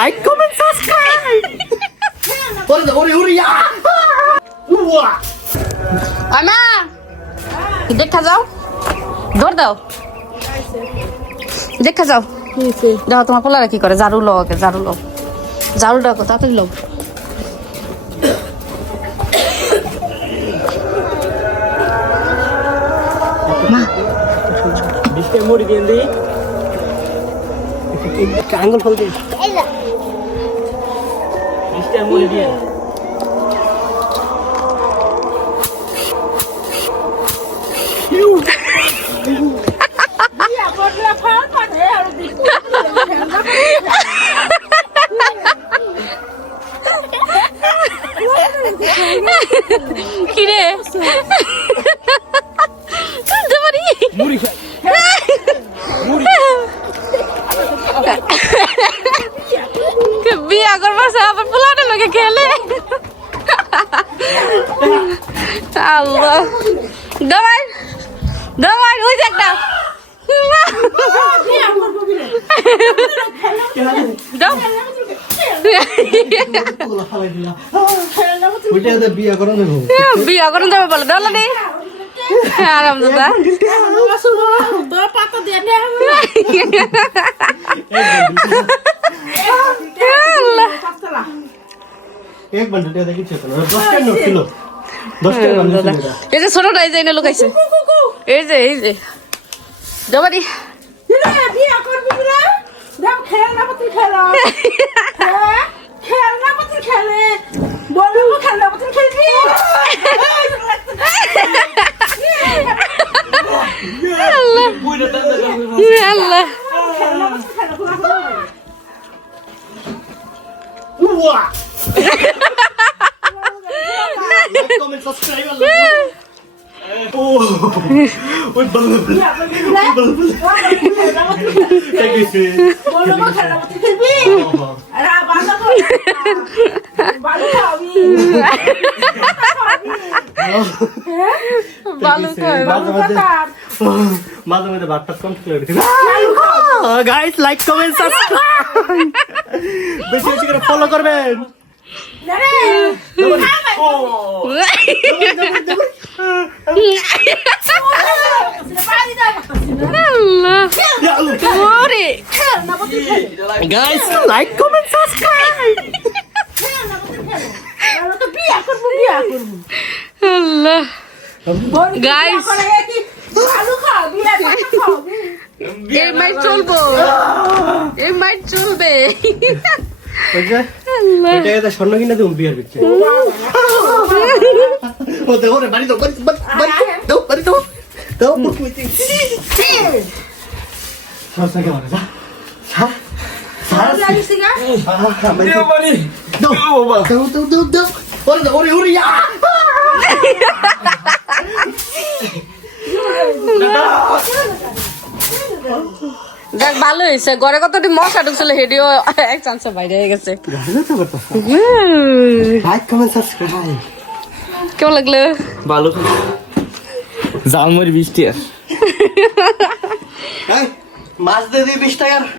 like comment subscribe আমা দেখা যাও দৌড় দাও দেখা যাও দেখো তোমার পোলারা কি করে ঝাড়ু লও ওকে ঝাড়ু লও ঝাড়ু ডাকো তাড়াতাড়ি লও মা বিস্কে মুড়ি দিয়ে দিই আঙ্গুল ফল দিই বিস্কে মুড়ি দিয়ে কিরে মুড়ি খাই বিয়া করবার আবার পোলাটা লোকে খেলে আল্লাহ দবাই দবাই ওই যে একটা বিয়া করা দেবো বিয়া করে যাবে বলে দলা নেই আরাম দাদা এক বন্ডল দেখি ছিল 10 টাকা নোট ছিল 10 টাকা নোট ছিল এই যে ছোটটা এই যে এনে লুকাইছে এই যে দবারি বিয়া করবি না দাও খেলনা পাতি খেলা খেলনা পাতি খেলে বলবো খেলনা পাতি খেলবি আল্লাহ উয়া লাইক কমেন্ট সাবস্ক্রাইব ও ওই বলবো বলবো খেলনা পাতি খেলবি আরে বাবা কর বালু খাবি ভালো কর মাঝে মাঝে বাটটা কম করে দিই গাইস লাইক কমেন্ট সাবস্ক্রাইব বেশি বেশি করে ফলো করবেন গাইস লাইক কমেন্ট সাবস্ক্রাইব বিয়া করবো আল্লাহ গাইস ভালো খাবি খাবি এই মাইট চলবো এই মাইট চলবে এটা এটা স্বর্ণ কিনা তুমি বিয়ার বিচ্ছে ও দেখো রে বাড়ি দাও বাড়ি দাও সাথে মারা যা দেখ ভালো হয়েছে ঘরে কতটি মশা ঢুকছিল হেডিও এক চান্সে বাইরে হয়ে গেছে কেমন লাগলো ভালো জালমুড়ি 20 টাকা মাছ দিয়ে 20 টাকার